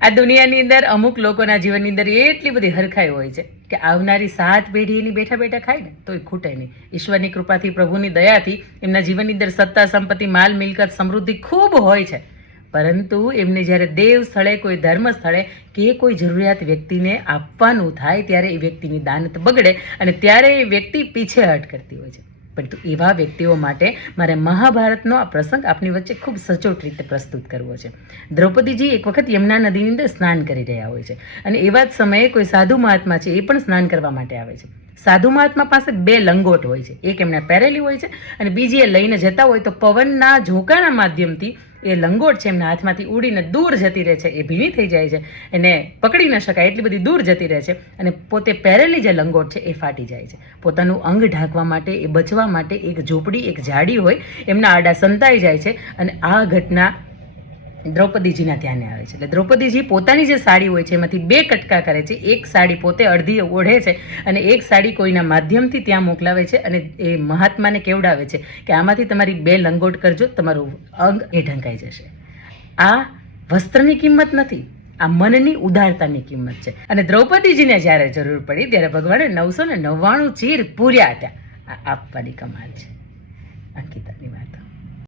આ દુનિયાની અંદર અમુક લોકોના જીવનની અંદર એટલી બધી હરખાઈ હોય છે કે આવનારી 7 પેઢી એની બેઠા બેઠા ખાય ને તોય ખૂટે નહીં. ઈશ્વરની કૃપાથી, પ્રભુની દયાથી એમના જીવનની અંદર સત્તા, સંપત્તિ, માલ, મિલકત, સમૃદ્ધિ ખૂબ હોય છે. પરંતુ એમને જ્યારે દેવ સ્થળે, કોઈ ધર્મ સ્થળે કે કોઈ જરૂરિયાત વ્યક્તિને આપવાનું થાય ત્યારે એ વ્યક્તિની દાનત બગડે અને ત્યારે એ વ્યક્તિ પીછેહટ કરતી હોય છે. પરંતુ એવા વ્યક્તિઓ માટે મારે મહાભારતનો આ પ્રસંગ આપની વચ્ચે ખૂબ સચોટ રીતે પ્રસ્તુત કરવો છે. દ્રૌપદીજી એક વખત યમુના નદીની અંદર સ્નાન કરી રહ્યા હોય છે અને એવા જ સમયે કોઈ સાધુ મહાત્મા છે એ પણ સ્નાન કરવા માટે આવે છે. સાધુ મહાત્મા પાસે 2 લંગોટ હોય છે, એક એમણે પહેરેલી હોય છે અને બીજી એ લઈને જતા હોય તો પવનના ઝોકાના માધ્યમથી એ લંગોટ છે એમના હાથમાંથી ઉડીને દૂર જતી રહે છે. એ ભીની થઈ જાય છે, એને પકડી ન શકાય એટલી બધી દૂર જતી રહે છે અને પોતે પહેરેલી જે લંગોટ છે એ ફાટી જાય છે. પોતાનું અંગ ઢાંકવા માટે, એ બચવા માટે એક ઝૂંપડી, એક ઝાડી હોય એમના આડા સંતાઈ જાય છે અને આ ઘટના દ્રૌપદીજીના ધ્યાને આવે છે. એટલે દ્રૌપદીજી પોતાની જે સાડી હોય છે એમાંથી 2 કટકા કરે છે. એક સાડી પોતે અડધી ઓઢે છે અને એક સાડી કોઈના માધ્યમથી ત્યાં મોકલાવે છે અને એ મહાત્માને કેવડાવે છે કે આમાંથી તમારી 2 લંગોટ કરજો, તમારું અંગ એ ઢંકાઈ જશે. આ વસ્ત્રની કિંમત નથી, આ મનની ઉદારતાની કિંમત છે. અને દ્રૌપદીજીને જ્યારે જરૂર પડી ત્યારે ભગવાને 999 ચીર પૂર્યા હતા. આ આપવાની કમાલ છે. અંકિતાની વાત.